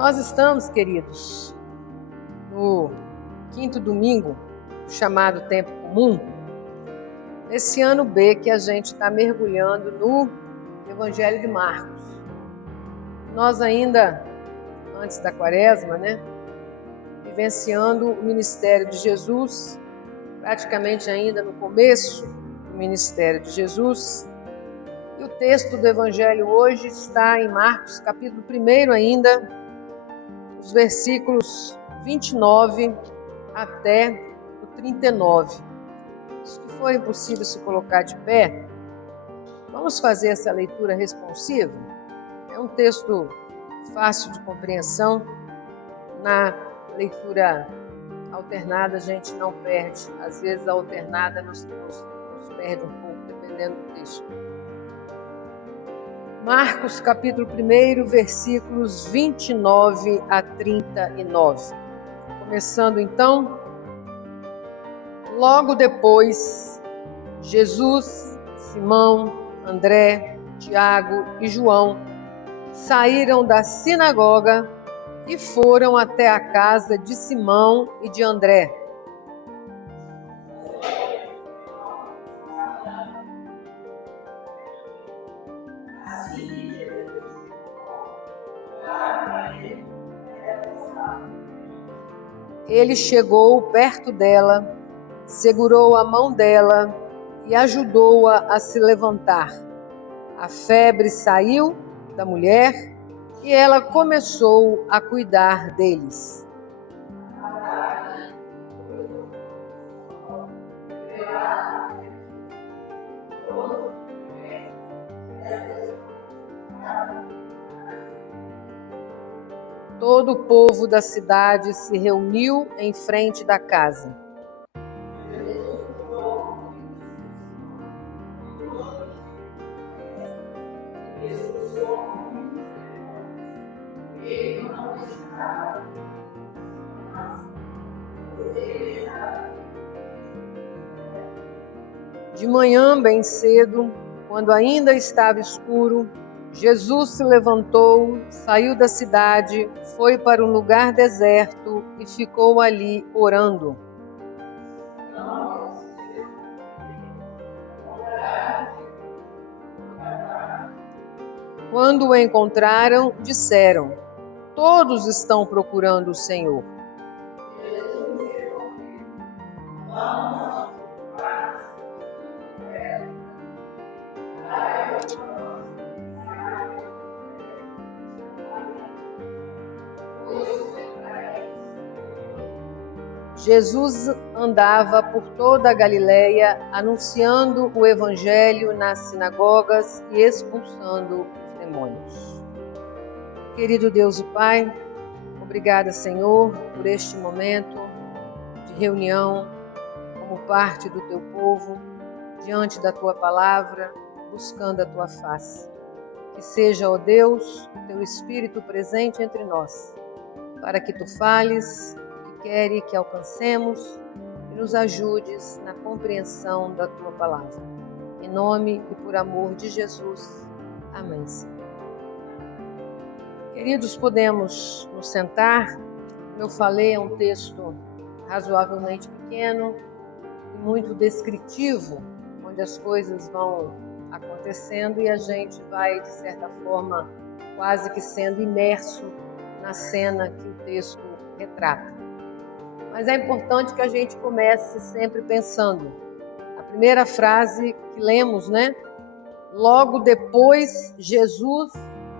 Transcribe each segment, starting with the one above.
Nós estamos, queridos, no quinto domingo, chamado Tempo Comum, nesse ano B que a gente está mergulhando no Evangelho de Marcos. Nós ainda, antes da Quaresma, vivenciando o ministério de Jesus, praticamente ainda no começo do ministério de Jesus. E o texto do Evangelho hoje está em Marcos, capítulo 1 ainda, os versículos 29 até o 39. Se for impossível se colocar de pé, vamos fazer essa leitura responsiva. É um texto fácil de compreensão. Na leitura alternada a gente não perde. Às vezes a alternada nos perde um pouco, dependendo do texto. Marcos, capítulo 1, versículos 29 a 39. Começando então, logo depois, Jesus, Simão, André, Tiago e João saíram da sinagoga e foram até a casa de Simão e de André. Ele chegou perto dela, segurou a mão dela e ajudou-a a se levantar. A febre saiu da mulher e ela começou a cuidar deles. Todo o povo da cidade se reuniu em frente da casa. De manhã, bem cedo, quando ainda estava escuro, Jesus se levantou, saiu da cidade, foi para um lugar deserto e ficou ali orando. Quando o encontraram, disseram: "Todos estão procurando o Senhor." Jesus andava por toda a Galileia, anunciando o Evangelho nas sinagogas e expulsando os demônios. Querido Deus e Pai, obrigada, Senhor, por este momento de reunião como parte do Teu povo, diante da Tua palavra, buscando a Tua face. Que seja, ó Deus, o Teu Espírito presente entre nós, para que Tu fales quer que alcancemos e nos ajudes na compreensão da Tua palavra. Em nome e por amor de Jesus. Amém, Senhor. Queridos, podemos nos sentar. Como eu falei, é um texto razoavelmente pequeno e muito descritivo, onde as coisas vão acontecendo e a gente vai, de certa forma, quase que sendo imerso na cena que o texto retrata. Mas é importante que a gente comece sempre pensando. A primeira frase que lemos, Logo depois, Jesus,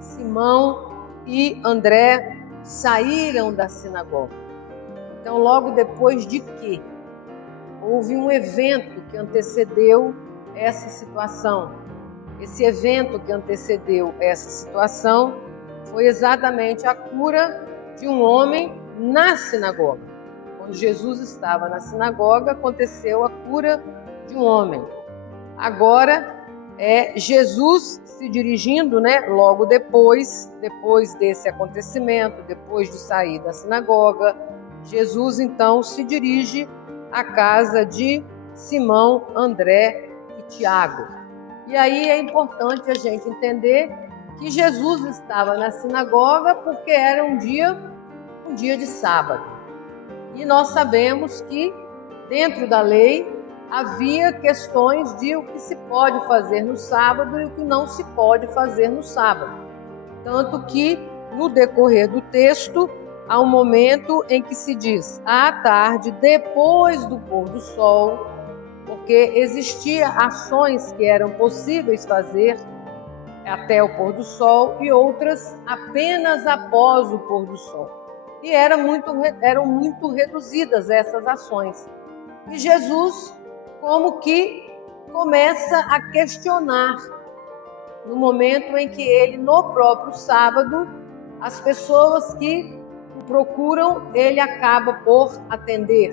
Simão e André saíram da sinagoga. Então, logo depois de quê? Houve um evento que antecedeu essa situação. Esse evento que antecedeu essa situação foi exatamente a cura de um homem na sinagoga. Quando Jesus estava na sinagoga, aconteceu a cura de um homem. Agora é Jesus se dirigindo, logo depois desse acontecimento, depois de sair da sinagoga, Jesus então se dirige à casa de Simão, André e Tiago. E aí é importante a gente entender que Jesus estava na sinagoga porque era um dia de sábado. E nós sabemos que dentro da lei havia questões de o que se pode fazer no sábado e o que não se pode fazer no sábado. Tanto que no decorrer do texto há um momento em que se diz à tarde, depois do pôr do sol, porque existiam ações que eram possíveis fazer até o pôr do sol e outras apenas após o pôr do sol. E eram muito reduzidas essas ações. E Jesus, como que começa a questionar, no momento em que ele, no próprio sábado, as pessoas que o procuram, ele acaba por atender.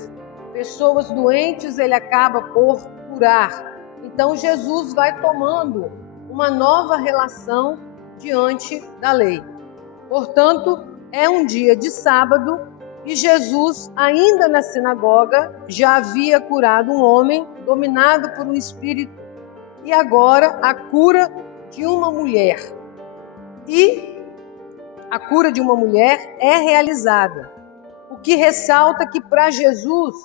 Pessoas doentes, ele acaba por curar. Então, Jesus vai tomando uma nova relação diante da lei. Portanto, é um dia de sábado e Jesus, ainda na sinagoga, já havia curado um homem dominado por um espírito e agora a cura de uma mulher. E a cura de uma mulher é realizada, o que ressalta que para Jesus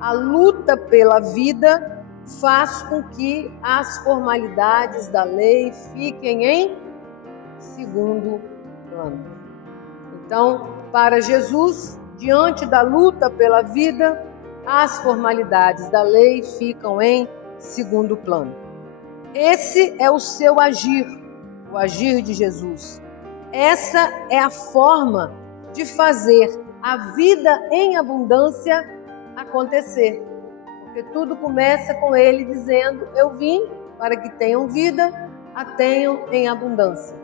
a luta pela vida faz com que as formalidades da lei fiquem em segundo plano. Então, para Jesus, diante da luta pela vida, as formalidades da lei ficam em segundo plano. Esse é o seu agir, o agir de Jesus. Essa é a forma de fazer a vida em abundância acontecer. Porque tudo começa com ele dizendo: eu vim para que tenham vida, a tenham em abundância.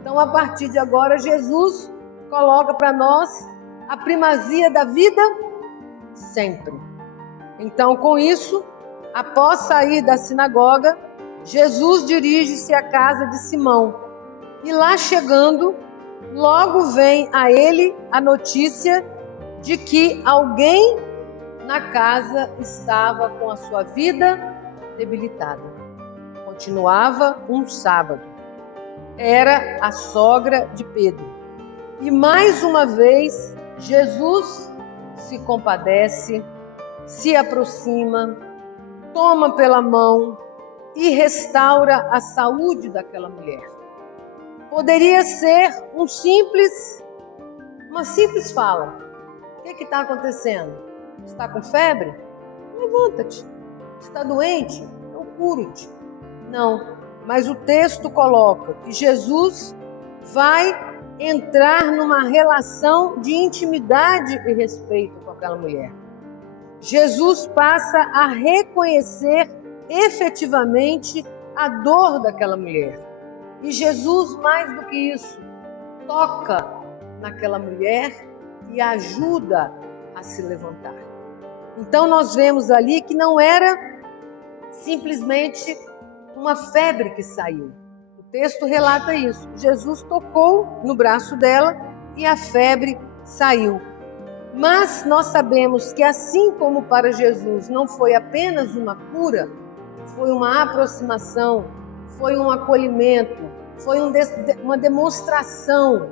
Então, a partir de agora, Jesus coloca para nós a primazia da vida sempre. Então, com isso, após sair da sinagoga, Jesus dirige-se à casa de Simão. E lá chegando, logo vem a ele a notícia de que alguém na casa estava com a sua vida debilitada. Continuava um sábado. Era a sogra de Pedro. E mais uma vez, Jesus se compadece, se aproxima, toma pela mão e restaura a saúde daquela mulher. Poderia ser uma simples fala. O que está acontecendo? Está com febre? Levanta-te. Está doente? Eu curo-te. Não, mas o texto coloca que Jesus vai entrar numa relação de intimidade e respeito com aquela mulher. Jesus passa a reconhecer efetivamente a dor daquela mulher. E Jesus, mais do que isso, toca naquela mulher e ajuda a se levantar. Então nós vemos ali que não era simplesmente uma febre que saiu. O texto relata isso. Jesus tocou no braço dela e a febre saiu. Mas nós sabemos que assim como para Jesus não foi apenas uma cura, foi uma aproximação, foi um acolhimento, foi uma demonstração,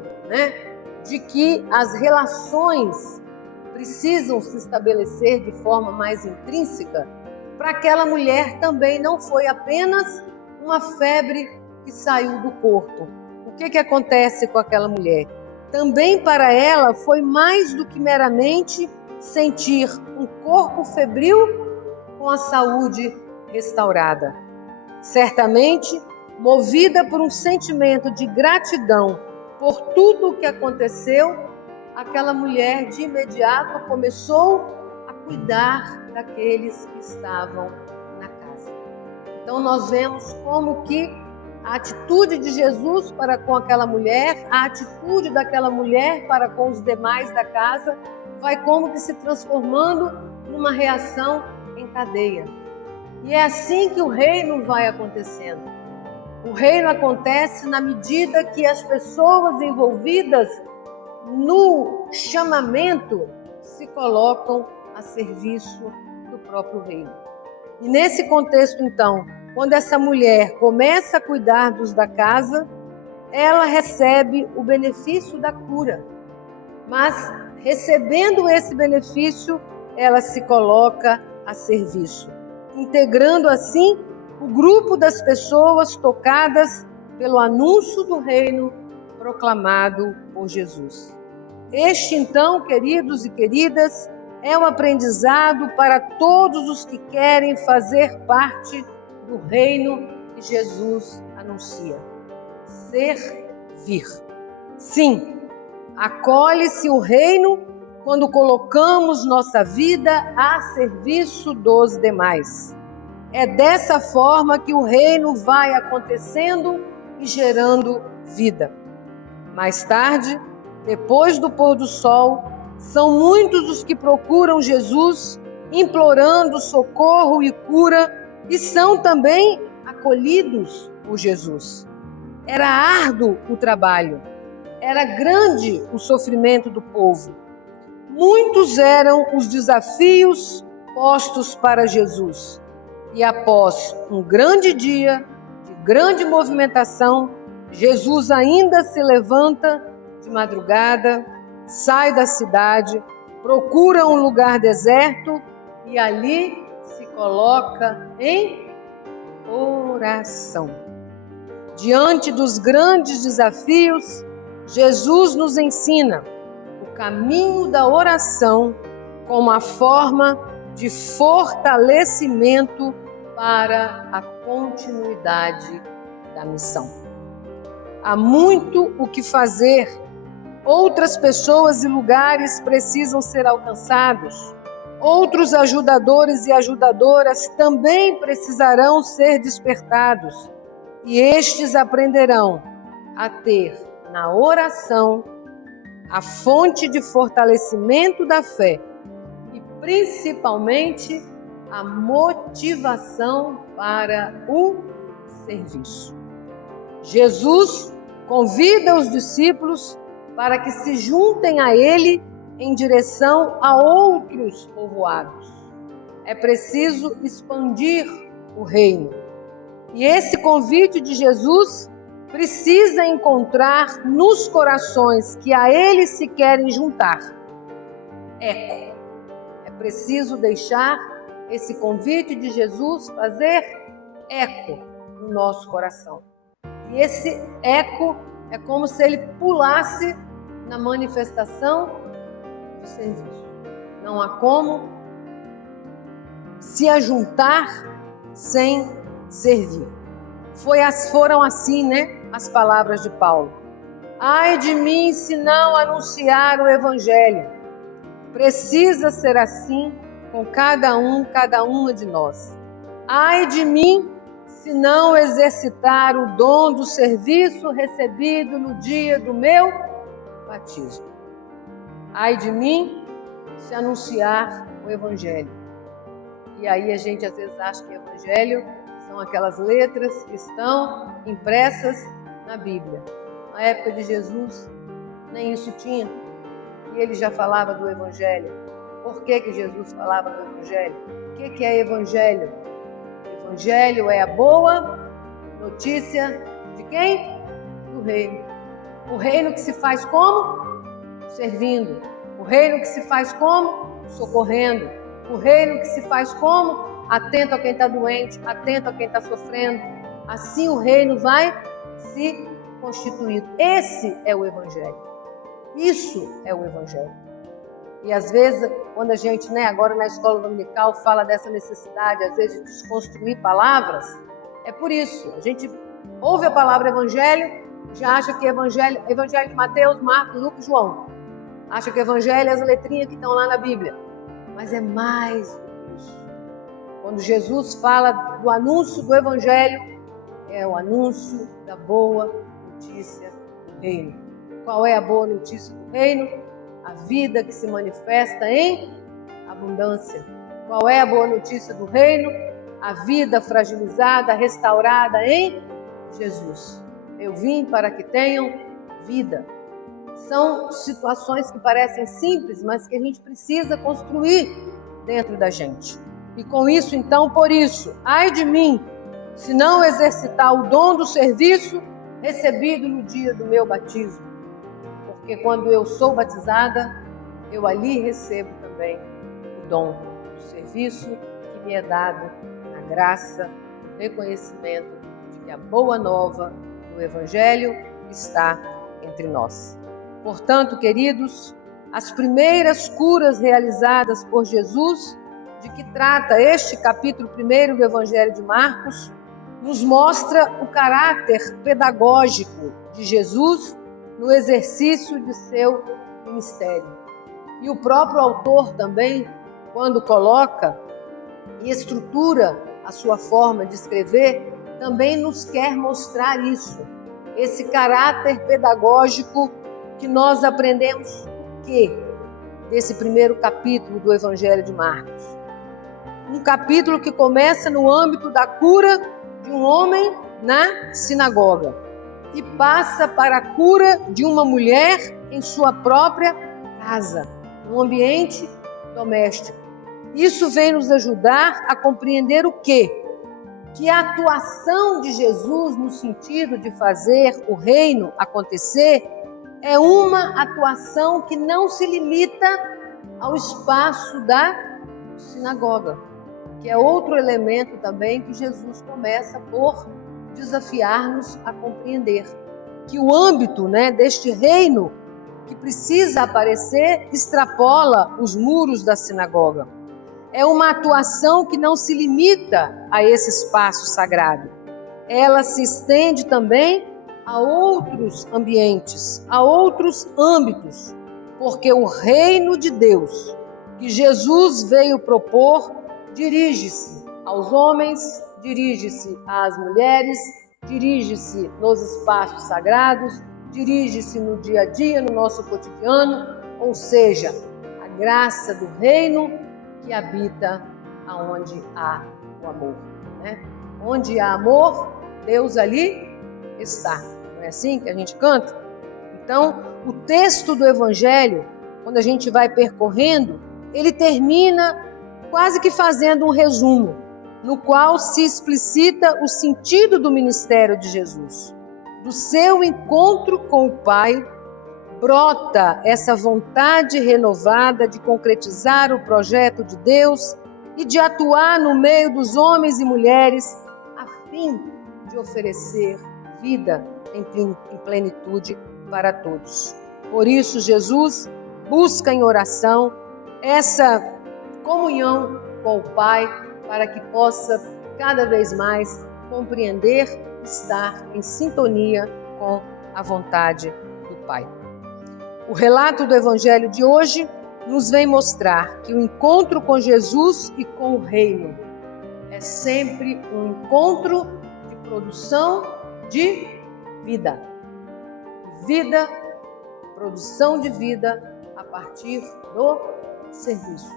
de que as relações precisam se estabelecer de forma mais intrínseca. Para aquela mulher também não foi apenas uma febre que saiu do corpo. O que acontece com aquela mulher? Também para ela foi mais do que meramente sentir um corpo febril com a saúde restaurada. Certamente, movida por um sentimento de gratidão por tudo o que aconteceu, aquela mulher de imediato começou a cuidar daqueles que estavam na casa. Então nós vemos como que a atitude de Jesus para com aquela mulher, a atitude daquela mulher para com os demais da casa, vai como que se transformando numa reação em cadeia. E é assim que o reino vai acontecendo. O reino acontece na medida que as pessoas envolvidas no chamamento se colocam a serviço do próprio reino. E nesse contexto, então, quando essa mulher começa a cuidar dos da casa, ela recebe o benefício da cura. Mas, recebendo esse benefício, ela se coloca a serviço, integrando assim o grupo das pessoas tocadas pelo anúncio do reino proclamado por Jesus. Este, então, queridos e queridas, é um aprendizado para todos os que querem fazer parte do reino que Jesus anuncia. Servir. Sim, acolhe-se o reino quando colocamos nossa vida a serviço dos demais. É dessa forma que o reino vai acontecendo e gerando vida. Mais tarde, depois do pôr do sol, são muitos os que procuram Jesus, implorando socorro e cura, e são também acolhidos por Jesus. Era árduo o trabalho, era grande o sofrimento do povo. Muitos eram os desafios postos para Jesus. E após um grande dia de grande movimentação, Jesus ainda se levanta de madrugada, sai da cidade, procura um lugar deserto e ali se coloca em oração. Diante dos grandes desafios, Jesus nos ensina o caminho da oração como a forma de fortalecimento para a continuidade da missão. Há muito o que fazer. Outras pessoas e lugares precisam ser alcançados. Outros ajudadores e ajudadoras também precisarão ser despertados. E estes aprenderão a ter na oração a fonte de fortalecimento da fé e principalmente a motivação para o serviço. Jesus convida os discípulos para que se juntem a ele em direção a outros povoados. É preciso expandir o reino. E esse convite de Jesus precisa encontrar nos corações que a ele se querem juntar eco. É preciso deixar esse convite de Jesus fazer eco no nosso coração. E esse eco é como se ele pulasse na manifestação do serviço. Não há como se ajuntar sem servir. Foram assim, as palavras de Paulo. Ai de mim se não anunciar o evangelho. Precisa ser assim com cada uma de nós. Ai de mim se não exercitar o dom do serviço recebido no dia do meu batismo. Ai de mim se anunciar o evangelho. E aí a gente às vezes acha que o evangelho são aquelas letras que estão impressas na Bíblia. Na época de Jesus, nem isso tinha. E ele já falava do evangelho. Por que Jesus falava do evangelho? O que é evangelho? O evangelho é a boa notícia de quem? Do reino. O reino que se faz como? Servindo. O reino que se faz como? Socorrendo. O reino que se faz como? Atento a quem está doente, atento a quem está sofrendo. Assim o reino vai se constituindo. Esse é o evangelho. Isso é o evangelho. E às vezes, quando a gente, agora na escola dominical, fala dessa necessidade, às vezes, de desconstruir palavras, é por isso. A gente ouve a palavra evangelho, já acha que evangelho de Mateus, Marcos, Lucas e João. Acha que evangelho é as letrinhas que estão lá na Bíblia. Mas é mais do que isso. Quando Jesus fala do anúncio do evangelho, é o anúncio da boa notícia do reino. Qual é a boa notícia do reino? A vida que se manifesta em abundância. Qual é a boa notícia do reino? A vida fragilizada, restaurada em Jesus. Eu vim para que tenham vida. São situações que parecem simples, mas que a gente precisa construir dentro da gente. E com isso, então, por isso, ai de mim, se não exercitar o dom do serviço recebido no dia do meu batismo, porque quando eu sou batizada, eu ali recebo também o dom do serviço que me é dado, a graça, o reconhecimento de que a boa nova do Evangelho está entre nós. Portanto, queridos, as primeiras curas realizadas por Jesus, de que trata este capítulo 1 do Evangelho de Marcos, nos mostra o caráter pedagógico de Jesus no exercício de seu ministério. E o próprio autor também, quando coloca e estrutura a sua forma de escrever, também nos quer mostrar isso, esse caráter pedagógico que nós aprendemos o quê? Desse primeiro capítulo do Evangelho de Marcos. Um capítulo que começa no âmbito da cura de um homem na sinagoga e passa para a cura de uma mulher em sua própria casa, no ambiente doméstico. Isso vem nos ajudar a compreender o quê? Que a atuação de Jesus no sentido de fazer o reino acontecer é uma atuação que não se limita ao espaço da sinagoga, que é outro elemento também que Jesus começa por desafiar-nos a compreender. Que o âmbito, deste reino que precisa aparecer extrapola os muros da sinagoga. É uma atuação que não se limita a esse espaço sagrado. Ela se estende também a outros ambientes, a outros âmbitos, porque o reino de Deus que Jesus veio propor dirige-se aos homens, dirige-se às mulheres, dirige-se nos espaços sagrados, dirige-se no dia a dia, no nosso cotidiano, ou seja, a graça do reino que habita aonde há o amor. Onde há amor, Deus ali está. Não é assim que a gente canta? Então, o texto do Evangelho, quando a gente vai percorrendo, ele termina quase que fazendo um resumo, no qual se explicita o sentido do ministério de Jesus. Do seu encontro com o Pai, brota essa vontade renovada de concretizar o projeto de Deus e de atuar no meio dos homens e mulheres a fim de oferecer vida em plenitude para todos. Por isso, Jesus busca em oração essa comunhão com o Pai para que possa cada vez mais compreender, estar em sintonia com a vontade do Pai. O relato do Evangelho de hoje nos vem mostrar que o encontro com Jesus e com o reino é sempre um encontro de produção de vida. Vida, produção de vida a partir do serviço.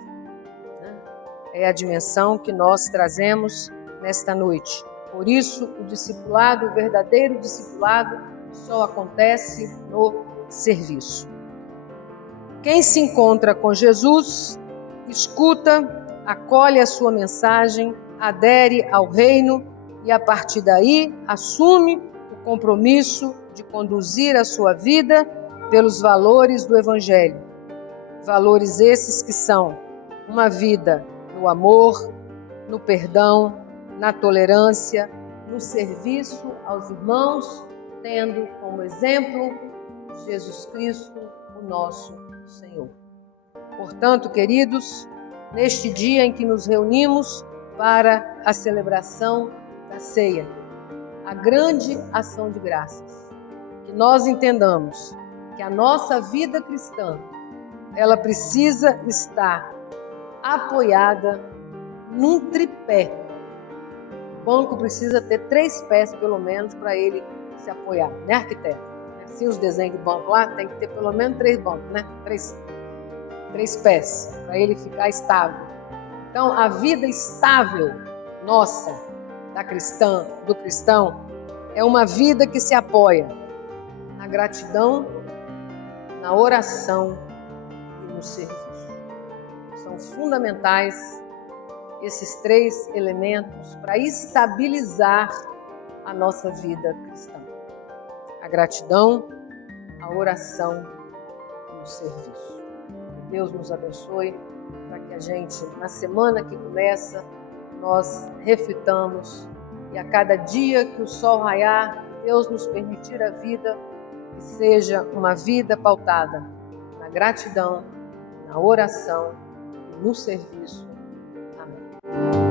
É a dimensão que nós trazemos nesta noite. Por isso, o discipulado, o verdadeiro discipulado, só acontece no serviço. Quem se encontra com Jesus, escuta, acolhe a sua mensagem, adere ao reino e, a partir daí, assume o compromisso de conduzir a sua vida pelos valores do Evangelho. Valores esses que são uma vida no amor, no perdão, na tolerância, no serviço aos irmãos, tendo como exemplo Jesus Cristo, o nosso Senhor. Portanto, queridos, neste dia em que nos reunimos para a celebração da ceia, a grande ação de graças, que nós entendamos que a nossa vida cristã, ela precisa estar apoiada num tripé. O banco precisa ter 3 pés, pelo menos, para ele se apoiar, arquiteto? Assim, os desenhos de banco lá, tem que ter pelo menos 3 bancos, 3 pés, para ele ficar estável. Então, a vida estável nossa, do cristão, é uma vida que se apoia na gratidão, na oração e no serviço. São fundamentais esses 3 elementos para estabilizar a nossa vida cristã. a gratidão, a oração e o serviço. Que Deus nos abençoe para que a gente, na semana que começa, nós reflitamos e a cada dia que o sol raiar, Deus nos permitir a vida, que seja uma vida pautada na gratidão, na oração e no serviço. Amém.